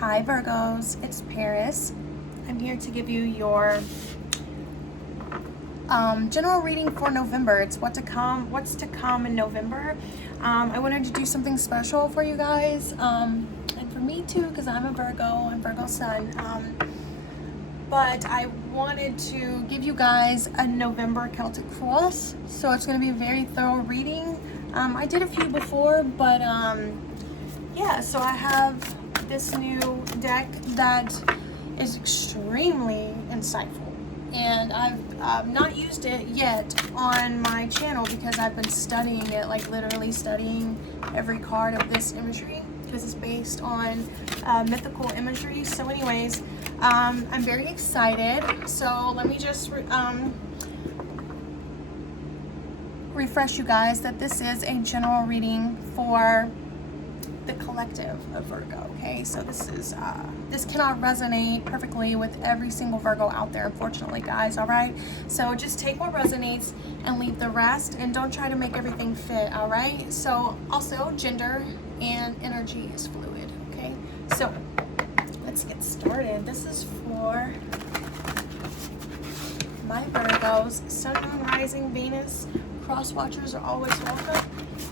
Hi Virgos, it's Paris. I'm here to give you your general reading for November. It's what's to come in November. I wanted to do something special for you guys, and for me too, because I'm a Virgo, I'm Virgo sun. But I wanted to give you guys a November Celtic cross, so it's going to be a very thorough reading. I did a few before, but yeah, so I have this new deck that is extremely insightful, and I've not used it yet on my channel because I've been studying it, like literally studying every card of this imagery, because it's based on mythical imagery. So anyways, I'm very excited. So let me just refresh you guys that this is a general reading for the collective of Virgo. Okay, so this cannot resonate perfectly with every single Virgo out there, unfortunately, guys. All right, so just take what resonates and leave the rest, and don't try to make everything fit. All right, so also gender and energy is fluid. Okay, so let's get started. This is for my Virgos, Sun, Moon, Rising, Venus. Cross watchers are always welcome.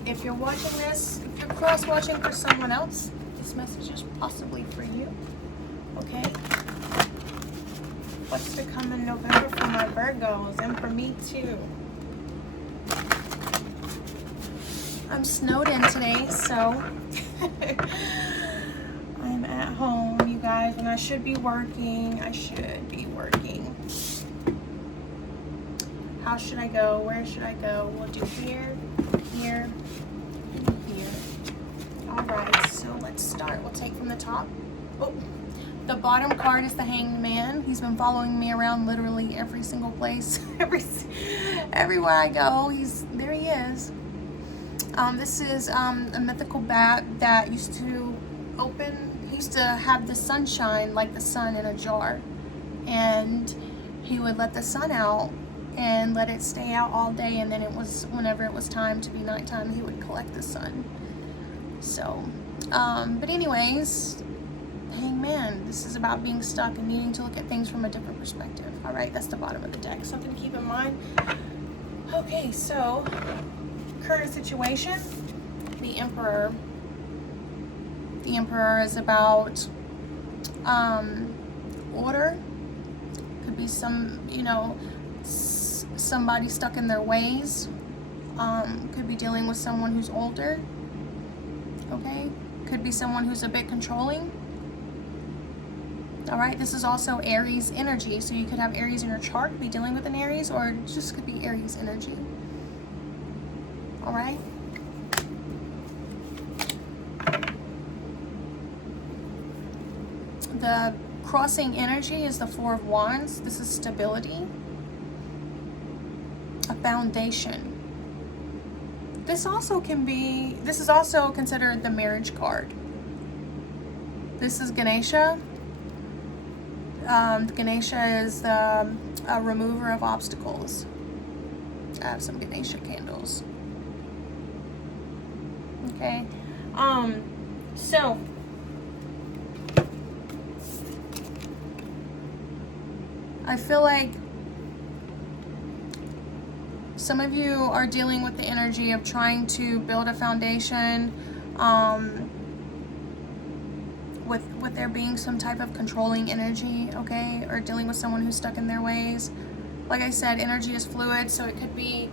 If you're watching this, if you're cross watching for someone else, this message is possibly for you. Okay? What's to come in November for my Virgos, and for me too. I'm snowed in today, so I'm at home, you guys, and I should be working. How should I go? Where should I go? We'll do here, here, and here. Alright, so let's start. We'll take from the top. Oh, the bottom card is the Hanged Man. He's been following me around literally every single place. Everywhere I go, there he is. This is a mythical bat that used to have the sunshine, like the sun, in a jar. And he would let the sun out and let it stay out all day, and then whenever it was time to be nighttime, he would collect the sun. So, but anyways, Hangman, this is about being stuck and needing to look at things from a different perspective. All right, that's the bottom of the deck, something to keep in mind. Okay, so current situation, the Emperor. The Emperor is about order. Could be somebody stuck in their ways. Could be dealing with someone who's older. Okay, could be someone who's a bit controlling. All right, this is also Aries energy, so you could have Aries in your chart, be dealing with an Aries, or it just could be Aries energy. All right. The crossing energy is the Four of Wands. This is stability, a foundation. This is also considered the marriage card. This is Ganesha. Ganesha is the remover of obstacles. I have some Ganesha candles. Okay. So I feel like some of you are dealing with the energy of trying to build a foundation, with there being some type of controlling energy, okay, or dealing with someone who's stuck in their ways. Like I said, energy is fluid, so it could be,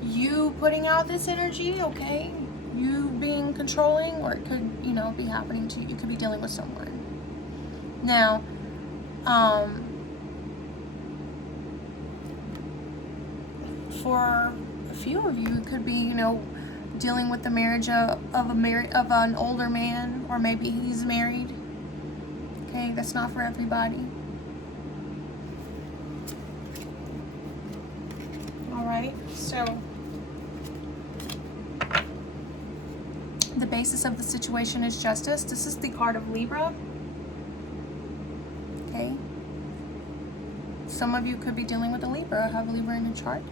you putting out this energy, okay, you being controlling, or it could, be happening to you. You could be dealing with someone. Now, for a few of you, it could be, dealing with the marriage of an older man, or maybe he's married. Okay, that's not for everybody. All right, so the basis of the situation is justice. This is the card of Libra. Okay. Some of you could be dealing with a Libra, have a Libra in your chart.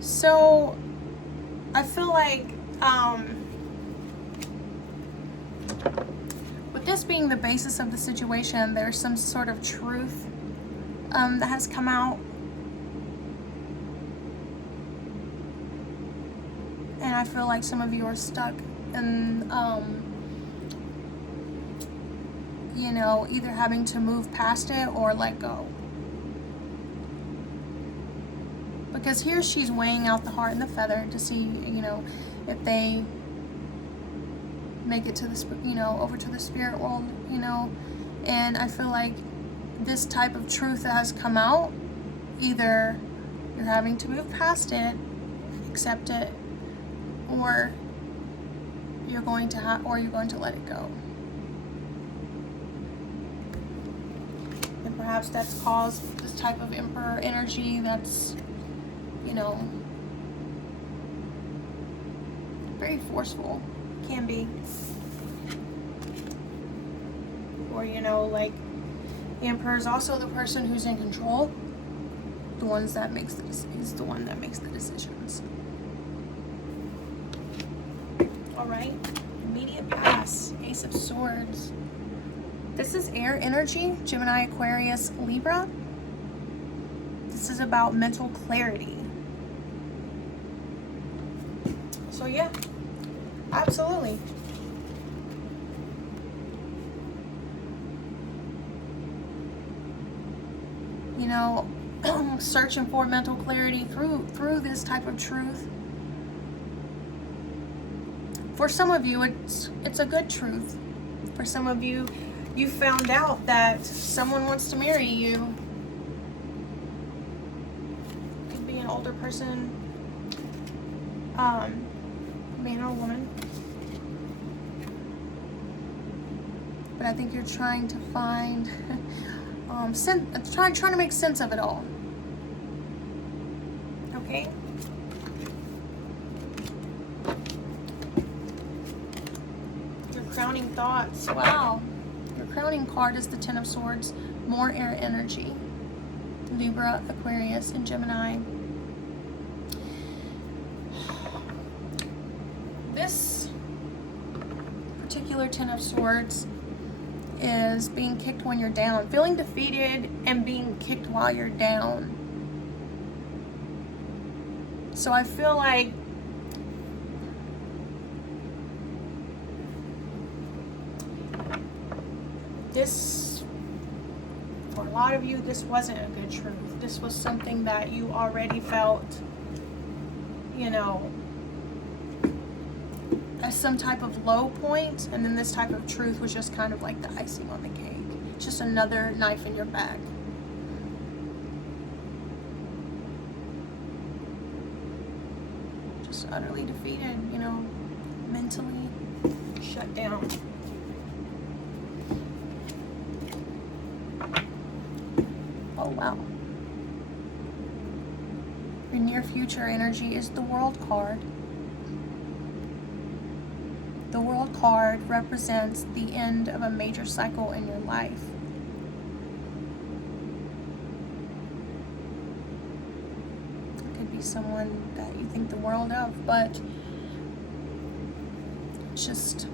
So I feel like with this being the basis of the situation, there's some sort of truth that has come out. And I feel like some of you are stuck in, you know, either having to move past it or let go. Because here she's weighing out the heart and the feather to see, you know, if they make it to the, you know, over to the spirit world, you know. And I feel like this type of truth that has come out, either you're having to move past it, accept it, or you're going to let it go. And perhaps that's caused this type of Emperor energy that's, you know, very forceful, can be. Or, you know, like, the Emperor is also the person who's in control. The one that makes the decisions. All right, immediate pass, Ace of Swords. This is air energy, Gemini, Aquarius, Libra. This is about mental clarity. So yeah, absolutely. You know, searching for mental clarity through this type of truth. For some of you, it's a good truth. For some of you, you found out that someone wants to marry you. Could be an older person, man or woman. But I think you're trying to find, trying to make sense of it all. Okay. Crowning thoughts. Wow. Your crowning card is the Ten of Swords. More air energy. Libra, Aquarius, and Gemini. This particular Ten of Swords is being kicked when you're down. Feeling defeated and being kicked while you're down. So I feel like this, for a lot of you, this wasn't a good truth. This was something that you already felt, you know, as some type of low point, and then this type of truth was just kind of like the icing on the cake. It's just another knife in your back. Just utterly defeated, you know, mentally shut down. Oh, wow. Your near future energy is the World card. The World card represents the end of a major cycle in your life. It could be someone that you think the world of, but just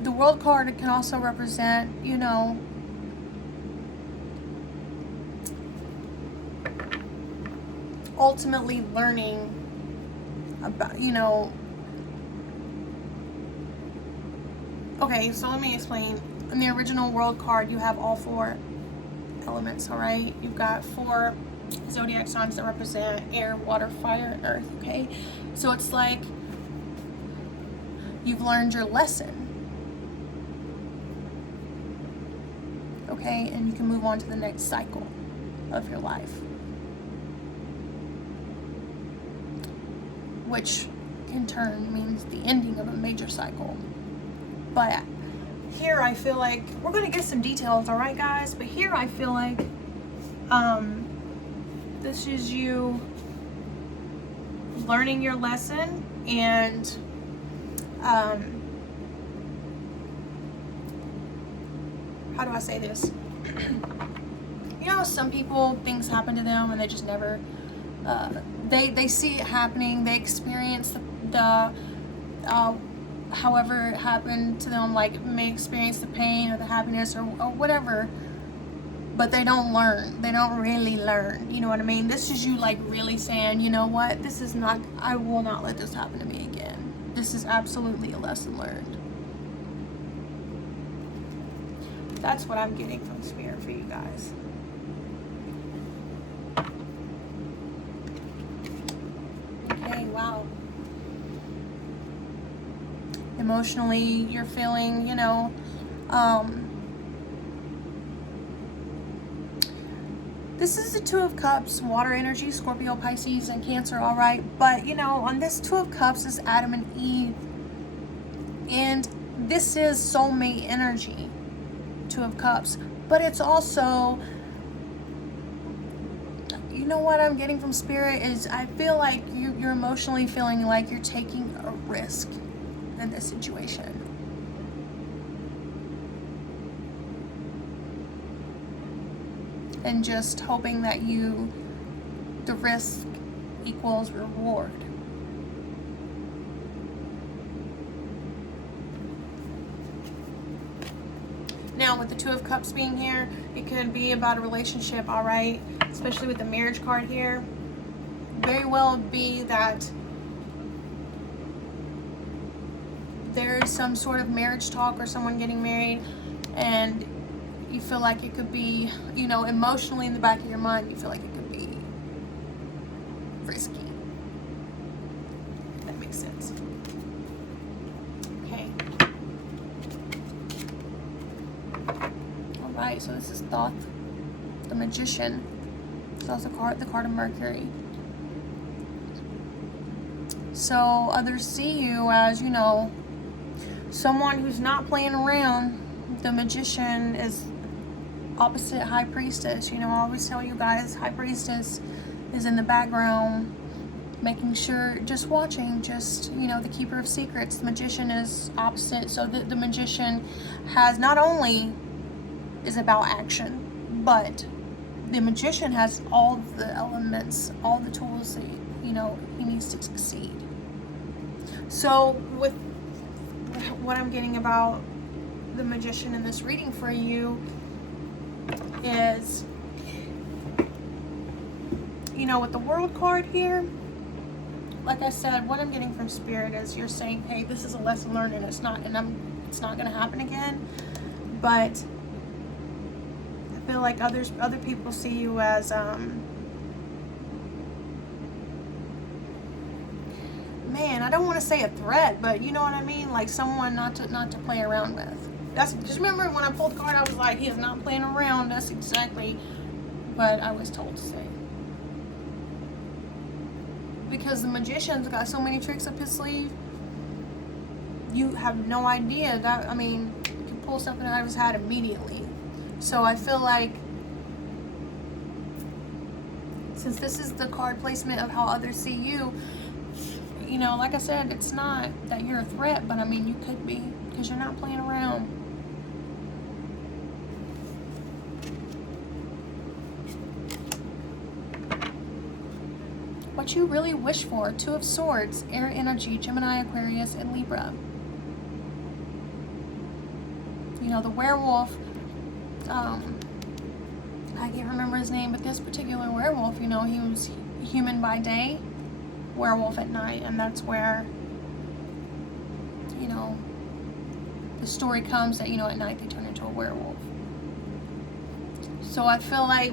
the World card can also represent, you know, ultimately learning about, you know, okay, so let me explain. In the original World card, you have all 4 elements, all right? You've got 4 zodiac signs that represent air, water, fire, and earth, okay? So it's like you've learned your lesson, okay? And you can move on to the next cycle of your life, which in turn means the ending of a major cycle. But here I feel like, we're going to get some details, all right, guys? But here I feel like this is you learning your lesson, and how do I say this? You know, some people, things happen to them and they just never they see it happening. They experience the however it happened to them, like may experience the pain or the happiness or whatever, but they don't learn. They don't really learn. You know what I mean? This is you like really saying, you know what, this is not, I will not let this happen to me again. This is absolutely a lesson learned. That's what I'm getting from Spirit for you guys. Okay, wow. Emotionally, you're feeling, you know, this is the Two of Cups, water energy, Scorpio, Pisces, and Cancer, all right? But, you know, on this Two of Cups is Adam and Eve. And this is soulmate energy, Two of Cups. But it's also, you know what I'm getting from Spirit is I feel like you're emotionally feeling like you're taking a risk in this situation. And just hoping that the risk equals reward. Now, with the Two of Cups being here, it could be about a relationship, all right? Especially with the marriage card here. Very well be that there's some sort of marriage talk or someone getting married, and you feel like it could be, you know, emotionally in the back of your mind, you feel like it could be risky. If that makes sense. Okay. Alright, so this is Thoth, the Magician. It's also the card of Mercury. So others see you as, you know, someone who's not playing around. The Magician is opposite High Priestess. You know, I always tell you guys, High Priestess is in the background, making sure, just watching, just, you know, the Keeper of Secrets. The Magician is opposite. So the Magician has not only is about action, but the Magician has all the elements, all the tools that, you know, he needs to succeed. So with what I'm getting about the Magician in this reading for you is, you know, with the World card here, like I said, what I'm getting from Spirit is you're saying, hey, this is a lesson learned, and it's not going to happen again. But I feel like other people see you as man, I don't want to say a threat, but you know what I mean, like someone not to play around with. That's just, remember when I pulled the card, I was like, he is not playing around. That's exactly what I was told to say. Because the Magician's got so many tricks up his sleeve, you have no idea. That, I mean, you can pull something out of his hat immediately. So I feel like, since this is the card placement of how others see you, you know, like I said, it's not that you're a threat, but I mean, you could be, because you're not playing around. What you really wish for: Two of Swords, air energy, Gemini, Aquarius, and Libra. You know, the werewolf, I can't remember his name, but this particular werewolf, you know, he was human by day, werewolf at night, and that's where, you know, the story comes that, you know, at night they turn into a werewolf. So I feel like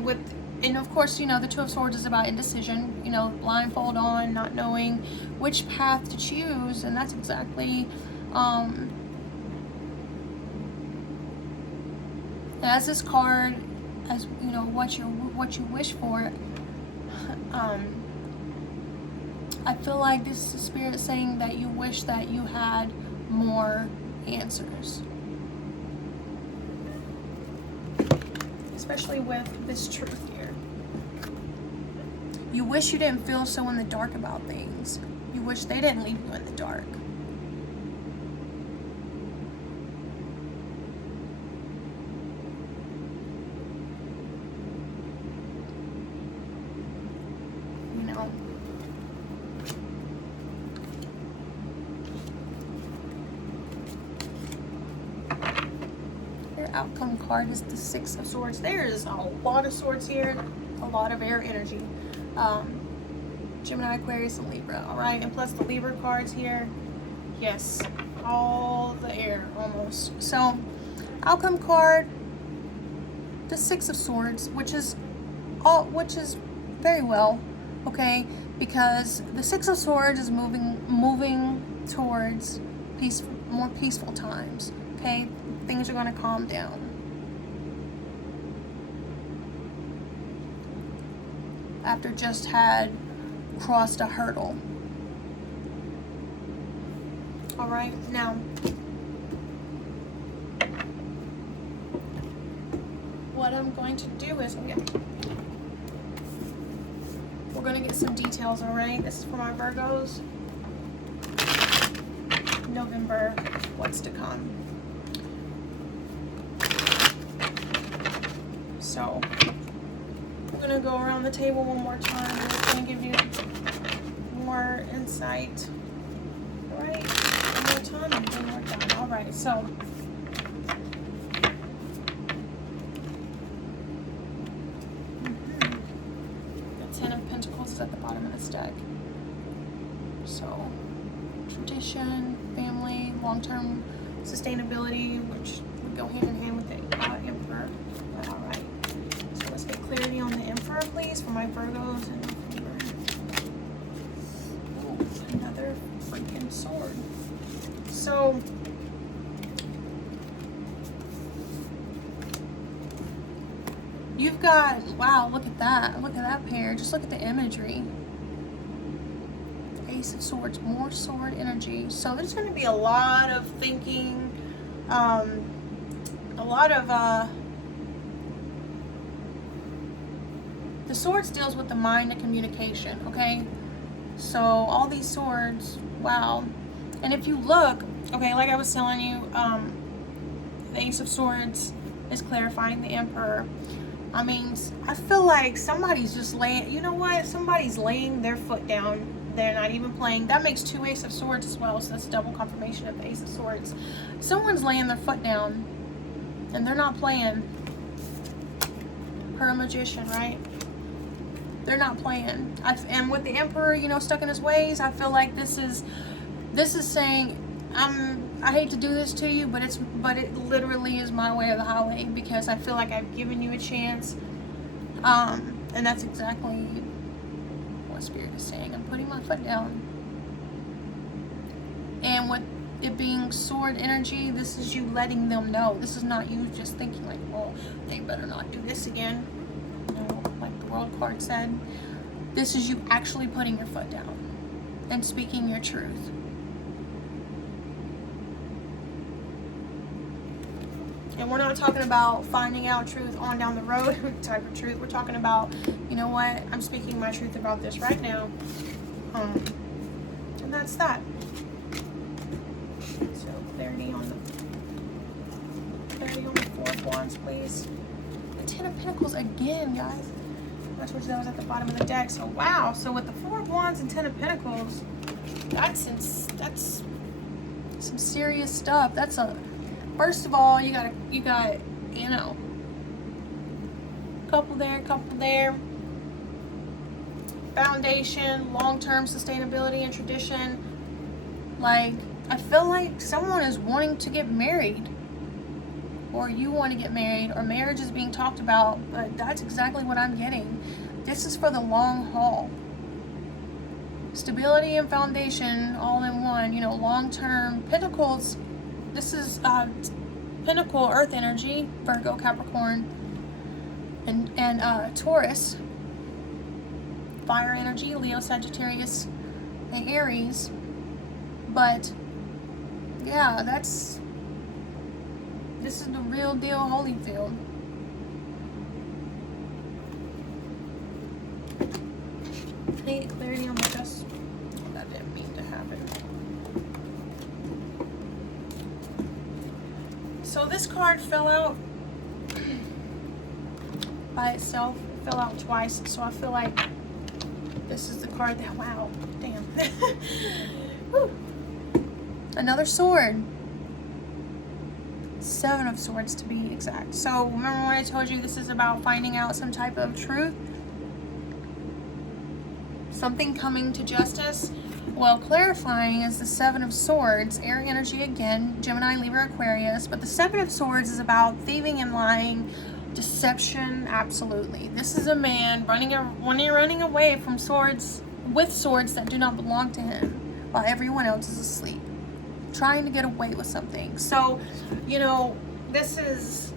and of course, you know, the Two of Swords is about indecision, you know, blindfold on, not knowing which path to choose, and that's exactly, as this card, as you know, what you wish for, I feel like this is the Spirit saying that you wish that you had more answers. Especially with this truth here. You wish you didn't feel so in the dark about things. You wish they didn't leave you in the dark. You know, outcome card is the Six of Swords. There's a lot of swords here, a lot of air energy. Gemini, Aquarius, and Libra. All right, and plus the Libra cards here. Yes, all the air almost. So, outcome card, the Six of Swords, which is very well, okay, because the Six of Swords is moving towards more peaceful times. Okay, things are going to calm down. After just had crossed a hurdle. All right, now what I'm going to do is we're going to get some details. All right, this is for my Virgos. November, what's to come. So I'm going to go around the table one more time. I'm just going to give you more insight. All right, one more time and then we're done. All right, so the Ten of Pentacles is at the bottom of this deck. So tradition, family, long-term sustainability, which would go hand in hand with the Emperor. All right. So let's get clarity on the Emperor, please, for my Virgos and November. Oh, another freaking sword. So you've got, wow, look at that. Look at that pair. Just look at the imagery. Ace of Swords, more sword energy. So there's going to be a lot of thinking, a lot of the swords deals with the mind and communication. Okay, so all these swords, wow. And if you look, okay, like I was telling you, the Ace of Swords is clarifying the Emperor. I mean, I feel like somebody's just laying, you know what, somebody's laying their foot down. They're not even playing. That makes two Ace of Swords as well, so that's double confirmation of the Ace of Swords. Someone's laying their foot down, and they're not playing. Per Magician, right? They're not playing. And with the Emperor, you know, stuck in his ways, I feel like this is saying, I hate to do this to you, but it literally is my way or the highway, because I feel like I've given you a chance, and that's exactly what Spirit is saying. I'm putting my foot down. And with it being sword energy, this is you letting them know. This is not you just thinking like, well, they better not do this again. You know, like the World card said. This is you actually putting your foot down and speaking your truth. And we're not talking about finding out truth on down the road type of truth. We're talking about, you know what, I'm speaking my truth about this right now. And that's that. So clarity on the Four of Wands, please. The Ten of Pentacles again, guys. I told you that was at the bottom of the deck. So wow. So with the Four of Wands and Ten of Pentacles, that's some serious stuff. That's a First of all, you got, you know, couple there. Foundation, long-term sustainability and tradition. Like, I feel like someone is wanting to get married, or you want to get married, or marriage is being talked about, but that's exactly what I'm getting. This is for the long haul. Stability and foundation all in one, you know, long-term. Pentacles. This is Pinnacle, Earth energy, Virgo, Capricorn, and Taurus. Fire energy, Leo, Sagittarius, and Aries. But yeah, this is the real deal, Holyfield. I need clarity on this. That didn't mean to happen. So this card fell out by itself. It fell out twice. So I feel like this is the card that, wow, damn. Woo. Another sword. Seven of Swords to be exact. So remember when I told you this is about finding out some type of truth? Something coming to justice? Well, clarifying is the Seven of Swords, air energy again, Gemini, Libra, Aquarius. But the Seven of Swords is about thieving and lying, deception, absolutely. This is a man running away from swords, with swords that do not belong to him, while everyone else is asleep, trying to get away with something. So, you know, this is,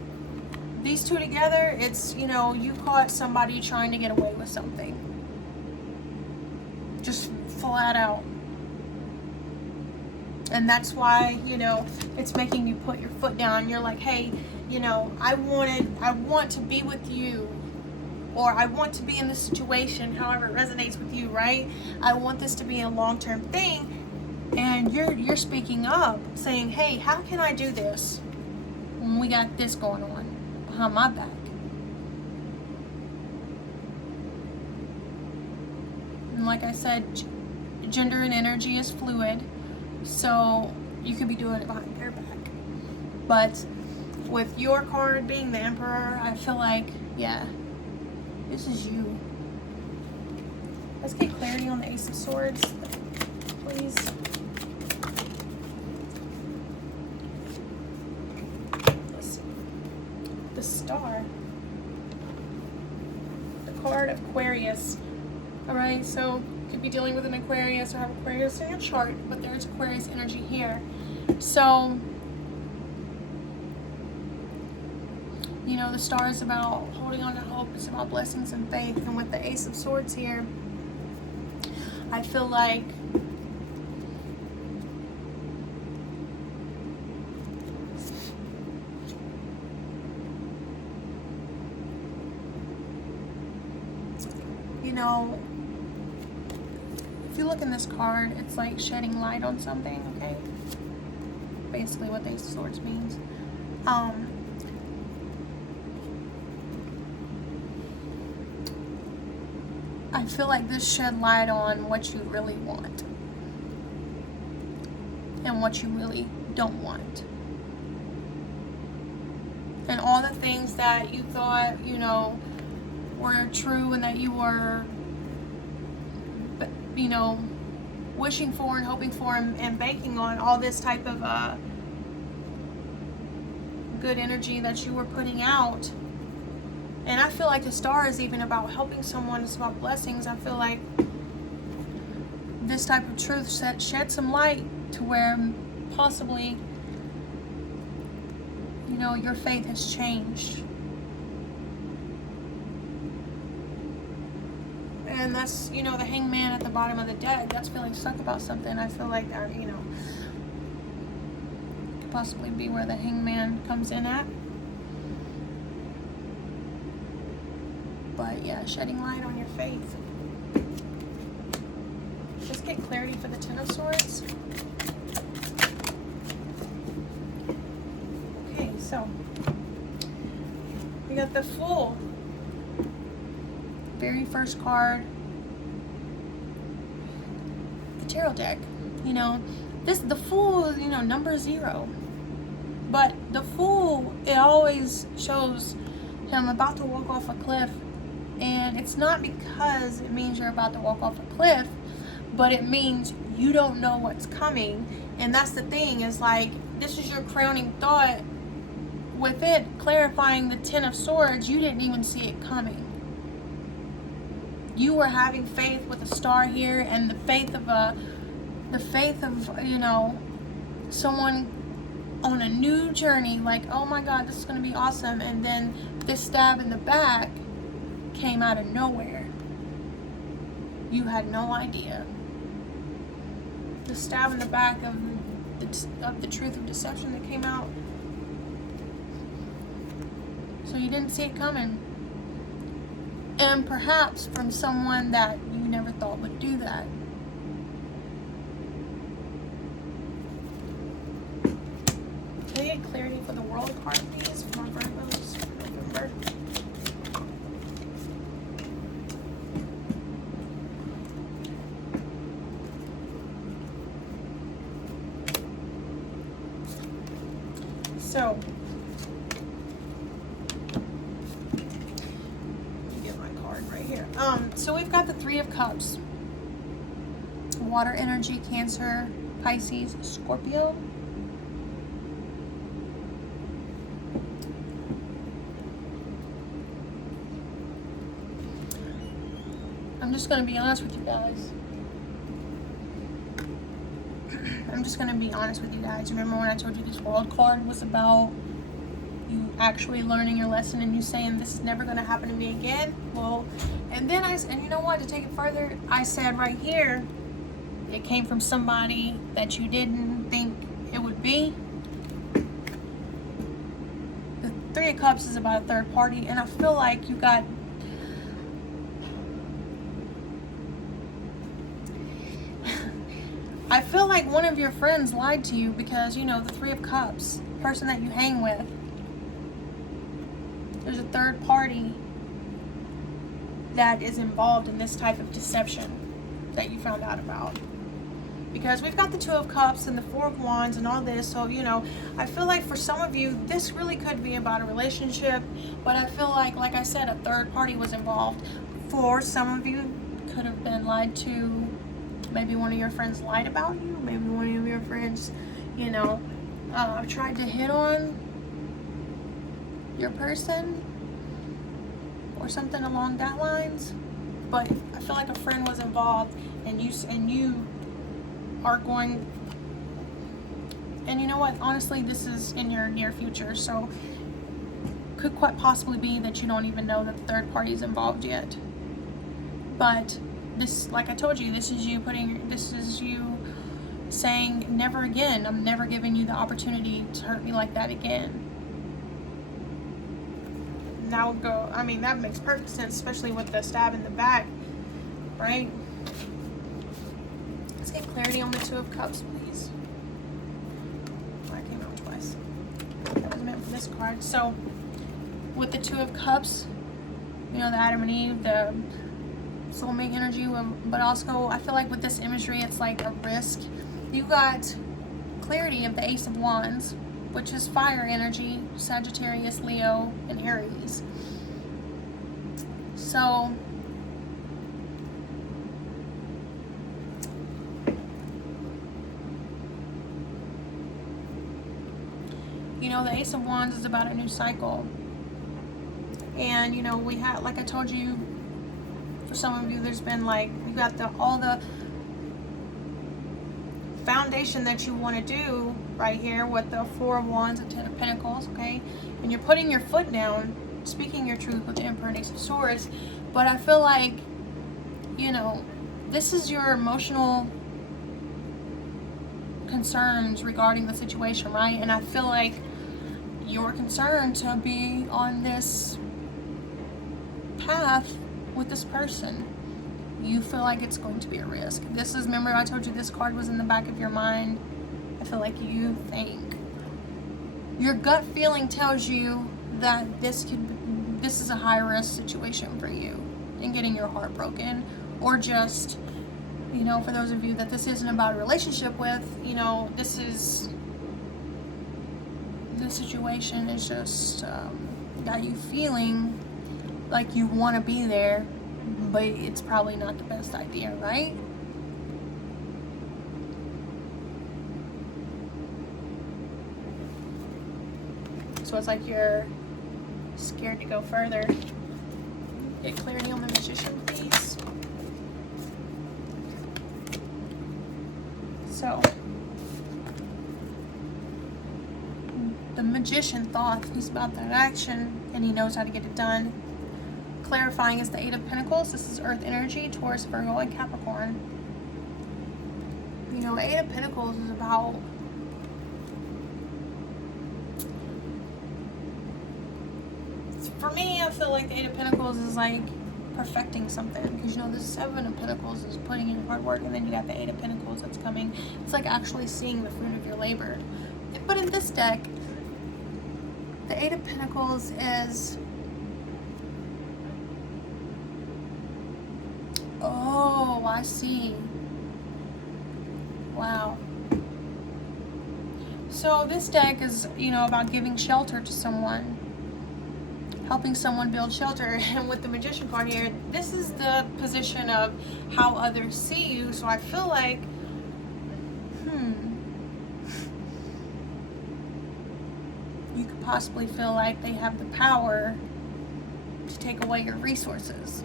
these two together, it's, you know, you caught somebody trying to get away with something. Just flat out. And that's why, you know, it's making you put your foot down. You're like, hey, you know, I want to be with you, or I want to be in this situation, however it resonates with you, right? I want this to be a long-term thing. And you're speaking up, saying, hey, how can I do this when we got this going on behind my back? And like I said, gender and energy is fluid, so you could be doing it behind their back. But with your card being the Emperor, I feel like, yeah, this is you. Let's get clarity on the Ace of Swords, please. Let's see. The Star. The card of Aquarius. Alright, so you could be dealing with an Aquarius or have Aquarius in your chart, but there's Aquarius energy here. So, you know, the Star is about holding on to hope. It's about blessings and faith. And with the Ace of Swords here, I feel like you know, if you look in this card, it's like shedding light on something, okay? Basically what the Ace of Swords means. I feel like this shed light on what you really want and what you really don't want. And all the things that you thought, you know, were true and that you were, you know, wishing for and hoping for and banking on, all this type of good energy that you were putting out. And I feel like the Star is even about helping someone. It's about blessings. I feel like this type of truth shed some light to where possibly, you know, your faith has changed. And that's, you know, the Hangman at the bottom of the deck. That's feeling stuck about something. I feel like that, you know, could possibly be where the Hangman comes in at. But yeah, shedding light on your faith. Let's get clarity for the Ten of Swords. Okay, so we got the Fool. Very first card. The tarot deck. You know, the Fool, you know, number 0. But the Fool, it always shows him about to walk off a cliff. And it's not because it means you're about to walk off a cliff, but it means you don't know what's coming. And that's the thing, is like, this is your crowning thought. With it clarifying the Ten of Swords, you didn't even see it coming. You were having faith with a Star here, and the faith of, you know, someone on a new journey, like, oh my God, this is going to be awesome. And then this stab in the back came out of nowhere. You had no idea. The stab in the back of the truth of deception that came out. So you didn't see it coming. And perhaps from someone that you never thought would do that. Can I get clarity for the World card, please, for my Virgos for November? So, So we've got the Three of Cups. Water energy, Cancer, Pisces, Scorpio. I'm just going to be honest with you guys. I'm just going to be honest with you guys. Remember when I told you this World card was about you actually learning your lesson and you saying this is never going to happen to me again? Well, and then and you know what, to take it further, I said right here, it came from somebody that you didn't think it would be. The Three of Cups is about a third party, and I feel like you got I feel like one of your friends lied to you because, you know, the Three of Cups, person that you hang with, there's a third party that is involved in this type of deception that you found out about. Because we've got the Two of Cups and the Four of Wands and all this, so, you know, I feel like for some of you, this really could be about a relationship, but I feel like I said, a third party was involved. For some of you, could have been lied to. Maybe one of your friends lied about you. Maybe one of your friends, you know, tried to hit on your person or something along that lines. But I feel like a friend was involved, and you are going. And you know what? Honestly, this is in your near future, so could quite possibly be that you don't even know that the third party is involved yet. But this, like I told you, this is you saying, never again. I'm never giving you the opportunity to hurt me like that again. Now go, I mean, that makes perfect sense, especially with the stab in the back, right? Let's get clarity on the Two of Cups, please. That came out twice. That was meant for this card. So, with the Two of Cups, you know, the Adam and Eve, the soulmate energy, but also I feel like with this imagery, it's like a risk. You got clarity of the Ace of Wands, which is fire energy, Sagittarius, Leo, and Aries. So, you know, the Ace of Wands is about a new cycle. And, you know, we had, like I told you, for some of you, there's been like, you got all the foundation that you want to do right here with the Four of Wands and Ten of Pentacles, okay? And you're putting your foot down, speaking your truth with the Emperor and Ace of Swords. But I feel like, you know, this is your emotional concerns regarding the situation, right? And I feel like you're concerned to be on this path with this person. You feel like it's going to be a risk. This is, remember I told you this card was in the back of your mind. I feel like you think, your gut feeling tells you that this is a high risk situation for you in getting your heart broken, or just, you know, for those of you that this isn't about a relationship with, you know, this situation is just got you feeling like you want to be there, but it's probably not the best idea, right? So it's like you're scared to go further. Get clarity on the Magician, please. So, the Magician thought he's about that action, and he knows how to get it done. Clarifying is the Eight of Pentacles. This is Earth energy, Taurus, Virgo, and Capricorn. You know, Eight of Pentacles is about for me, I feel like the Eight of Pentacles is like perfecting something, because you know the Seven of Pentacles is putting in hard work, and then you got the Eight of Pentacles that's coming. It's like actually seeing the fruit of your labor. But in this deck, the Eight of Pentacles is, oh, I see. Wow. So this deck is, you know, about giving shelter to someone. helping someone build shelter. And with the Magician card here, this is the position of how others see you. So I feel like, you could possibly feel like they have the power to take away your resources.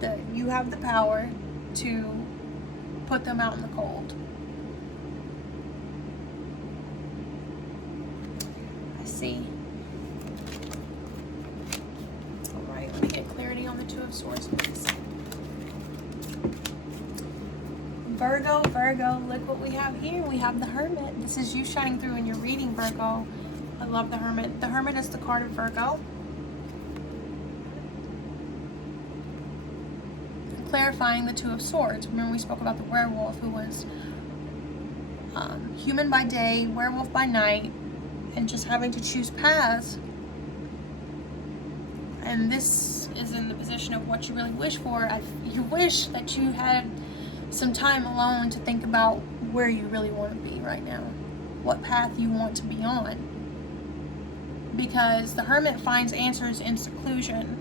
That you have the power to put them out in the cold. I see. Alright, let me get clarity on the Two of Swords, please. Virgo, look what we have here. We have the Hermit. This is you shining through in your reading, Virgo. I love the Hermit. The Hermit is the card of Virgo. Clarifying the Two of Swords. Remember we spoke about the werewolf who was human by day, werewolf by night, and just having to choose paths. And this is in the position of what you really wish for. You wish that you had some time alone to think about where you really want to be right now, what path you want to be on, because the Hermit finds answers in seclusion.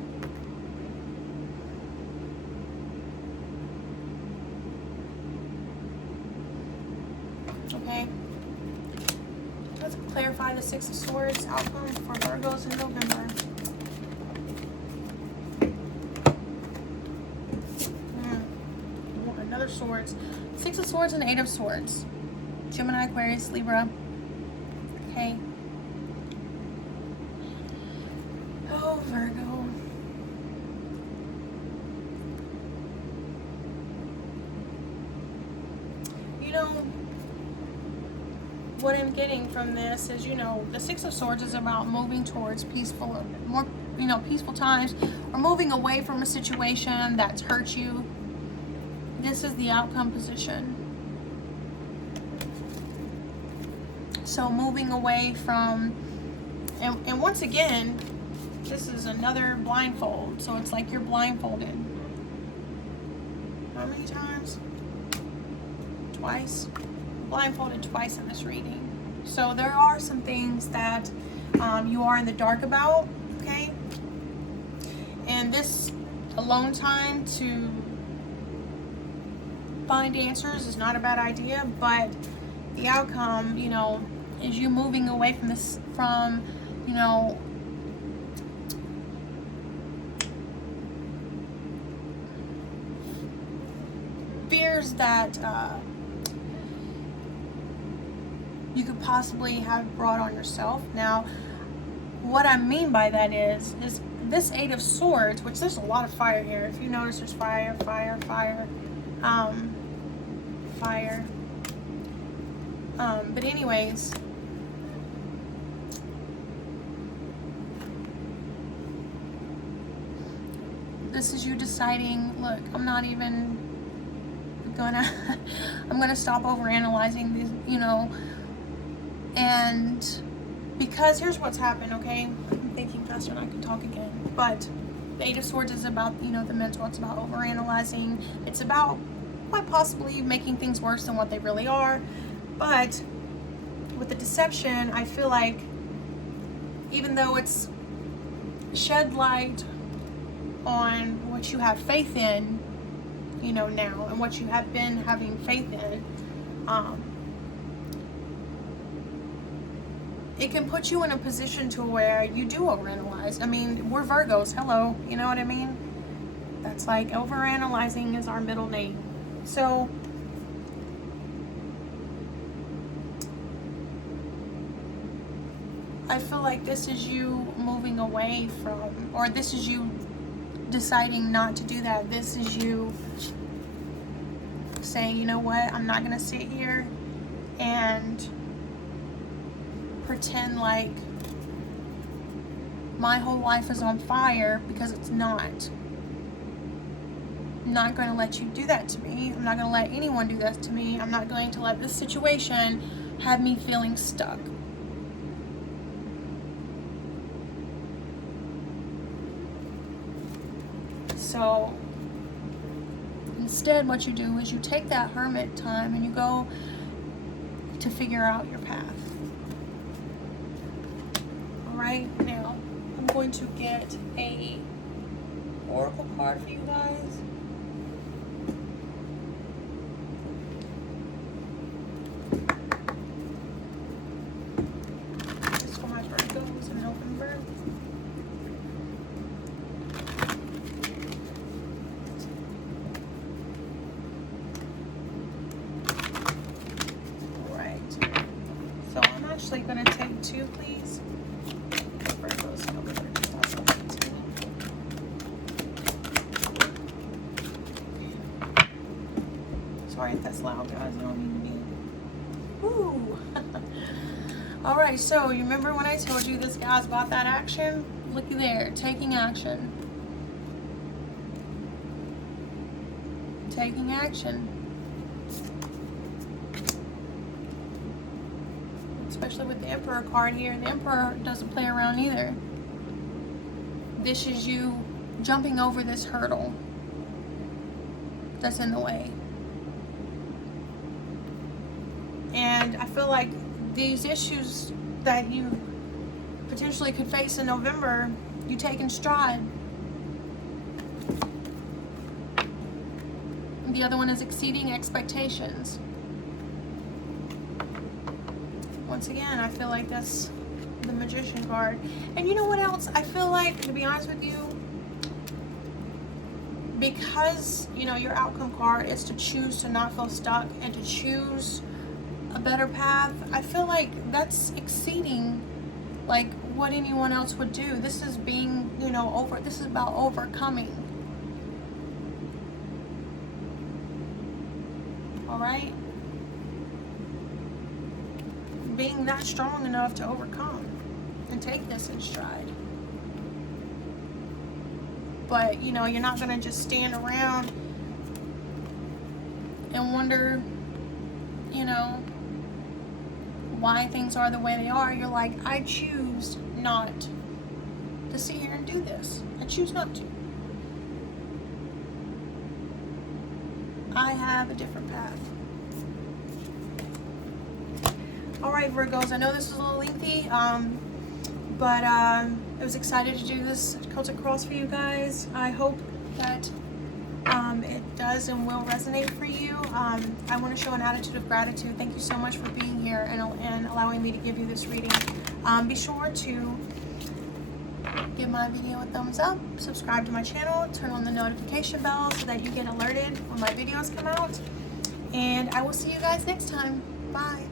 Okay, let's clarify the Six of Swords outcome for Virgos in November. Another Swords, Six of Swords and Eight of Swords. Gemini, Aquarius, Libra. Okay. Oh, Virgo. You know, what I'm getting from this is, you know, the Six of Swords is about moving towards peaceful, more, you know, peaceful times, or moving away from a situation that's hurt you. This is the outcome position. So moving away from, and once again, this is another blindfold. So it's like you're blindfolded. How many times? Twice. Blindfolded twice in this reading. So there are some things that you are in the dark about, okay? And this alone time to find answers is not a bad idea, but the outcome, you know, is you moving away from this, from, you know, fears that you could possibly have brought on yourself. Now, what I mean by that is this Eight of Swords, which there's a lot of fire here. If you notice, there's fire, fire, fire. Fire. But anyways, this is you deciding, look, I'm not even gonna, I'm gonna stop overanalyzing these, you know, and because here's what's happened, okay? I'm thinking faster than I can talk again, but the Eight of Swords is about, you know, the mental. It's about overanalyzing. It's about quite possibly making things worse than what they really are. But with the deception, I feel like even though it's shed light on what you have faith in, you know, now, and what you have been having faith in, it can put you in a position to where you do overanalyze. I mean, we're Virgos, hello, you know what I mean? That's like overanalyzing is our middle name. So I feel like this is you moving away from, or this is you deciding not to do that. This is you saying, you know what, I'm not gonna sit here and pretend like my whole life is on fire, because it's not. I'm not going to let you do that to me. I'm not going to let anyone do that to me. I'm not going to let this situation have me feeling stuck. So instead, what you do is you take that hermit time and you go to figure out your path. All right, now I'm going to get a oracle card for you guys. This for my Virgos in November. All right, so I'm actually going to take 2, please. Virgos in November 2018. Sorry if that's loud, guys. I don't mean to be. Woo! All right, so you remember when I told you this guy's got that action? Looky there, taking action. Taking action. Especially with the Emperor card here. The Emperor doesn't play around either. This is you jumping over this hurdle that's in the way. And I feel like these issues that you potentially could face in November, you take in stride. And the other one is exceeding expectations. Once again, I feel like that's the Magician card. And you know what else? I feel like, to be honest with you, because, you know, your outcome card is to choose to not feel stuck and to choose a better path, I feel like that's exceeding like what anyone else would do. This is being, you know, this is about overcoming. All right? Being that strong enough to overcome and take this in stride. But, you know, you're not going to just stand around and wonder, you know, why things are the way they are. You're like, I choose not to sit here and do this. I choose not to. I have a different path. All right, Virgos, I know this was a little lengthy, but I was excited to do this Celtic Cross for you guys. I hope that it does and will resonate for you. I want to show an attitude of gratitude. Thank you so much for being here and allowing me to give you this reading. Be sure to give my video a thumbs up, subscribe to my channel, turn on the notification bell so that you get alerted when my videos come out. And I will see you guys next time. Bye.